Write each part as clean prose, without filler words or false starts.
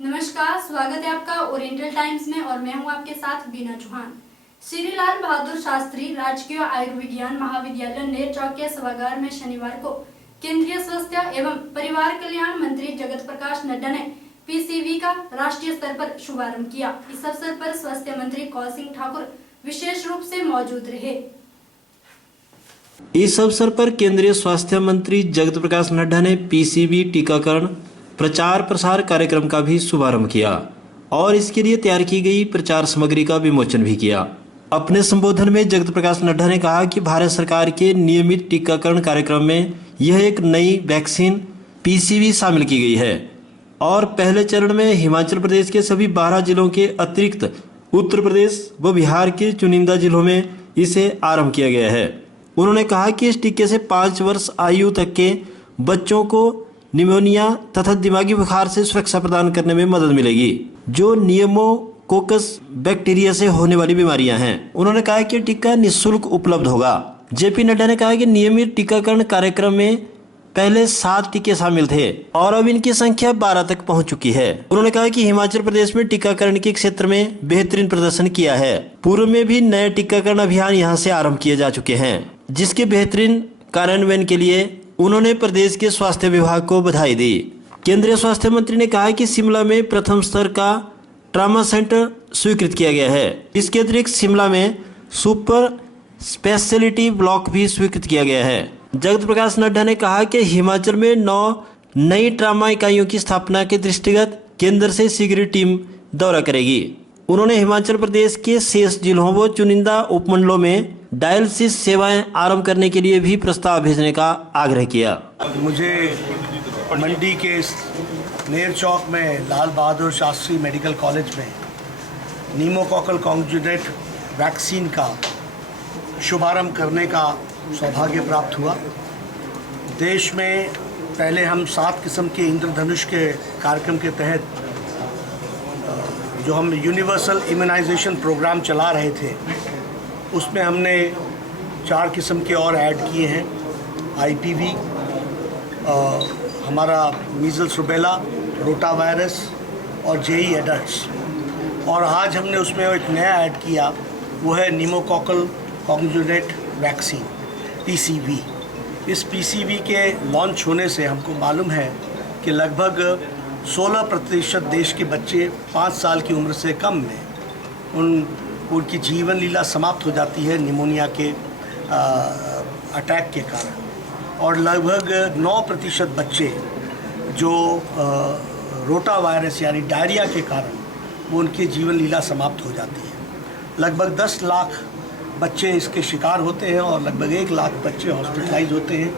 नमस्कार, स्वागत है आपका ओरिएंटल टाइम्स में और मैं हूं आपके साथ बीना चौहान। श्री लाल बहादुर शास्त्री राजकीय आयुर्विज्ञान महाविद्यालय नेर चौक के सभागार में शनिवार को केंद्रीय स्वास्थ्य एवं परिवार कल्याण मंत्री जगत प्रकाश नड्डा ने पीसीवी का राष्ट्रीय स्तर पर शुभारंभ किया। इस अवसर पर स्वास्थ्य मंत्री कौल सिंह ठाकुर विशेष रूप से मौजूद रहे। इस अवसर पर केंद्रीय स्वास्थ्य मंत्री जगत प्रकाश नड्डा ने पीसीवी टीकाकरण प्रचार प्रसार कार्यक्रम का भी शुभारंभ किया और इसके लिए तैयार की गई प्रचार सामग्री का विमोचन भी किया। अपने संबोधन में जगत प्रकाश नड्डा ने कहा कि भारत सरकार के नियमित टीकाकरण कार्यक्रम में यह एक नई वैक्सीन पीसीवी शामिल की गई है और पहले चरण में हिमाचल प्रदेश के सभी 12 जिलों के अतिरिक्त उत्तर प्रदेश व बिहार के चुनिंदा जिलों में इसे आरंभ किया गया है। उन्होंने कहा कि इस टीके से 5 वर्ष आयु तक के बच्चों को निमोनिया तथा दिमागी बुखार से सुरक्षा प्रदान करने में मदद मिलेगी, जो निमोकोकस बैक्टीरिया से होने वाली बीमारियां हैं। उन्होंने कहा कि टीका निःशुल्क उपलब्ध होगा। जेपी नड्डा ने कहा कि नियमित टीकाकरण कार्यक्रम में पहले 7 टीके शामिल थे और अब इनकी संख्या 12 तक पहुंच चुकी है। उन्होंने कहा कि हिमाचल प्रदेश में टीकाकरण के क्षेत्र में बेहतरीन प्रदर्शन किया है। पूर्व में भी नए टीकाकरण अभियान यहां से आरंभ किए जा चुके हैं, जिसके बेहतरीन कार्यान्वयन के लिए उन्होंने प्रदेश के स्वास्थ्य विभाग को बधाई दी। केंद्रीय स्वास्थ्य मंत्री ने कहा कि शिमला में प्रथम स्तर का ट्रामा सेंटर स्वीकृत किया गया है। इसके अतिरिक्त शिमला में सुपर स्पेशलिटी ब्लॉक भी स्वीकृत किया गया है। जगत प्रकाश नड्डा ने कहा कि हिमाचल में 9 नई ट्रामा इकाइयों की स्थापना के दृष्टिगत केंद्र से शीघ्र टीम दौरा करेगी। उन्होंने हिमाचल प्रदेश के शेष जिलों व चुनिंदा उपमंडलों में डायलिसिस सेवाएं आरंभ करने के लिए भी प्रस्ताव भेजने का आग्रह किया। मुझे मंडी के नेर चौक में लाल बहादुर शास्त्री मेडिकल कॉलेज में नीमोकोकल कॉन्जुगेट वैक्सीन का शुभारंभ करने का सौभाग्य प्राप्त हुआ। देश में पहले हम 7 किस्म के इंद्रधनुष के कार्यक्रम के तहत जो हम यूनिवर्सल इम्यूनाइजेशन प्रोग्राम चला रहे थे, उसमें हमने 4 किस्म के और ऐड किए हैं। आईपीवी, हमारा मीजल्स रुबेला, रोटा वायरस और जेई एडल्ट्स। और आज हमने उसमें एक नया ऐड किया, वो है निमोकोकल कॉन्जुगेट वैक्सीन पीसीवी। इस पीसीवी के लॉन्च होने से हमको मालूम है कि लगभग 16% देश के बच्चे 5 साल की उम्र से कम में उनकी जीवन लीला समाप्त हो जाती है निमोनिया के अटैक के कारण, और लगभग 9% बच्चे जो रोटा वायरस यानी डायरिया के कारण वो उनकी जीवन लीला समाप्त हो जाती है। लगभग 10 लाख बच्चे इसके शिकार होते हैं और लगभग 1 लाख बच्चे हॉस्पिटलाइज होते हैं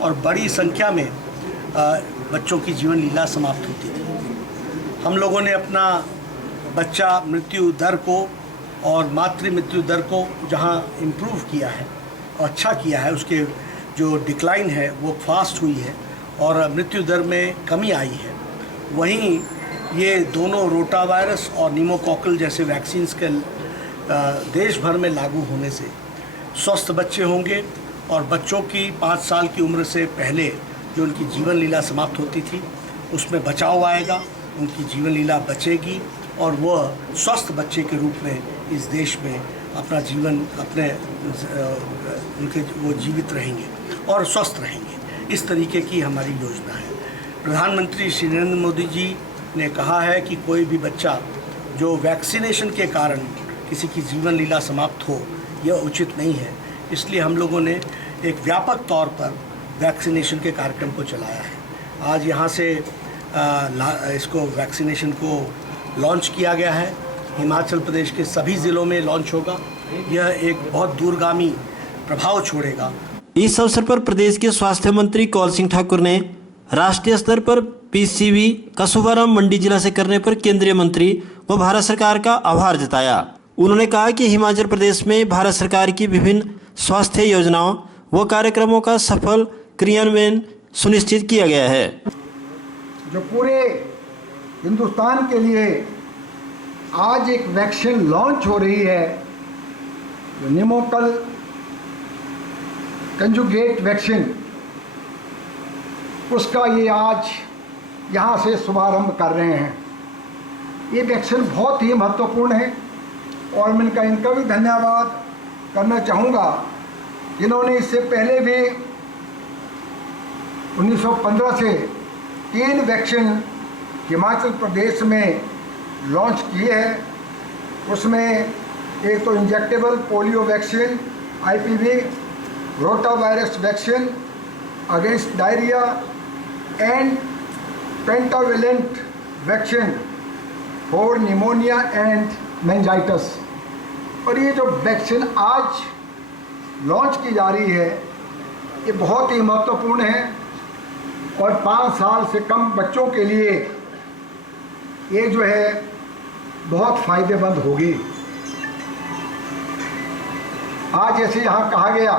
और बड़ी संख्या में बच्चों की जीवन लीला समाप्त होती है। हम लोगों ने अपना बच्चा मृत्यु दर को और मातृ मृत्यु दर को जहां इम्प्रूव किया है और अच्छा किया है, उसके जो डिक्लाइन है वो फास्ट हुई है और मृत्यु दर में कमी आई है, वहीं ये दोनों रोटा वायरस और निमोकोकल जैसे वैक्सीन्स के देश भर में लागू होने से स्वस्थ बच्चे होंगे और बच्चों की 5 साल की उम्र से पहले जो उनकी जीवन लीला समाप्त होती थी उसमें बचाव आएगा, उनकी जीवन लीला बचेगी और वह स्वस्थ बच्चे के रूप में इस देश में अपना जीवन उनके वो जीवित रहेंगे और स्वस्थ रहेंगे। इस तरीके की हमारी योजना है। प्रधानमंत्री श्री नरेंद्र मोदी जी ने कहा है कि कोई भी बच्चा जो वैक्सीनेशन के कारण किसी की जीवन लीला समाप्त हो, यह उचित नहीं है। इसलिए हम लोगों ने एक व्यापक तौर पर वैक्सीनेशन के कार्यक्रम को चलाया है। आज यहाँ से इसको वैक्सीनेशन को लॉन्च किया गया है। हिमाचल प्रदेश के सभी ज़िलों में लॉन्च होगा। यह एक बहुत दूरगामी प्रभाव छोड़ेगा। इस अवसर पर प्रदेश के स्वास्थ्य मंत्री कौल सिंह ठाकुर ने राष्ट्रीय स्तर पर पीसीवी का शुभारंभ मंडी जिला से करने पर केंद्रीय मंत्री व भारत सरकार का आभार जताया। उन्होंने कहा कि हिमाचल प्रदेश में भारत सरकार की विभिन्न स्वास्थ्य योजनाओं व कार्यक्रमों का सफल क्रियान्वयन सुनिश्चित किया गया है। जो पूरे हिंदुस्तान के लिए आज एक वैक्सीन लॉन्च हो रही है, निमोकोकल कंजुगेट वैक्सीन, उसका ये आज यहाँ से शुभारंभ कर रहे हैं। ये वैक्सीन बहुत ही महत्वपूर्ण है और मैं इनका भी धन्यवाद करना चाहूँगा जिन्होंने इससे पहले भी 1915 से 3 वैक्सीन हिमाचल प्रदेश में लॉन्च किए हैं। उसमें एक तो injectable polio vaccine IPV, rota virus vaccine against diarrhoea and pentavalent vaccine for pneumonia and meningitis. और ये जो वैक्सीन आज लॉन्च की जा रही है ये बहुत ही महत्वपूर्ण है और 5 साल से कम बच्चों के लिए ये जो है बहुत फ़ायदेमंद होगी। आज जैसे यहाँ कहा गया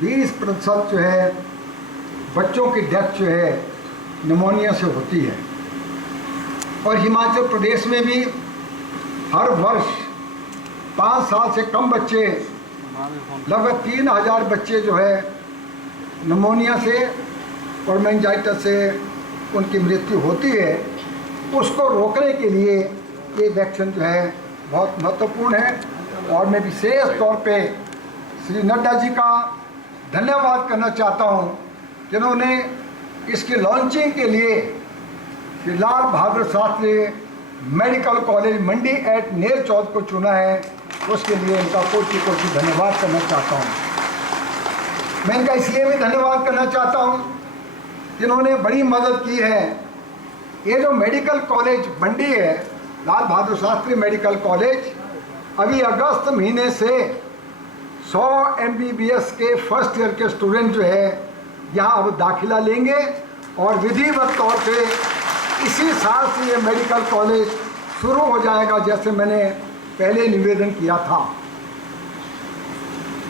20% जो है बच्चों की डेथ जो है निमोनिया से होती है और हिमाचल प्रदेश में भी हर वर्ष 5 साल से कम बच्चे लगभग 3000 बच्चे जो है निमोनिया से और मेनिंजाइटिस से उनकी मृत्यु होती है। उसको रोकने के लिए ये वैक्सीन जो है बहुत महत्वपूर्ण है और मैं विशेष तौर पे श्री नड्डा जी का धन्यवाद करना चाहता हूँ जिन्होंने इसकी लॉन्चिंग के लिए श्री लाल बहादुर शास्त्री मेडिकल कॉलेज मंडी एट नेर चौथ को चुना है। उसके लिए इनका कोटि कोटि धन्यवाद करना चाहता हूँ। मैं इनका इसलिए भी धन्यवाद करना चाहता हूँ जिन्होंने बड़ी मदद की है। ये जो मेडिकल कॉलेज मंडी है लाल बहादुर शास्त्री मेडिकल कॉलेज अभी अगस्त महीने से 100 MBBS के फर्स्ट ईयर के स्टूडेंट जो है यहाँ अब दाखिला लेंगे और विधिवत तौर पे इसी साल से ये मेडिकल कॉलेज शुरू हो जाएगा जैसे मैंने पहले निवेदन किया था।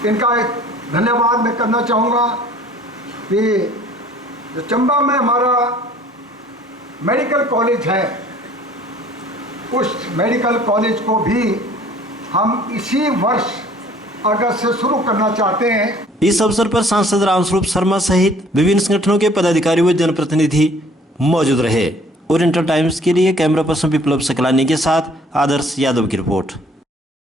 इनका एक धन्यवाद मैं करना चाहूँगा कि जो चंबा में हमारा मेडिकल कॉलेज है उस मेडिकल कॉलेज को भी हम इसी वर्ष अगस्त से शुरू करना चाहते हैं। इस अवसर पर सांसद रामस्वरूप शर्मा सहित विभिन्न संगठनों के पदाधिकारी व जनप्रतिनिधि मौजूद रहे। ओरिएंटल टाइम्स के लिए कैमरा पर्सन विप्लव सकलानी के साथ आदर्श यादव की रिपोर्ट।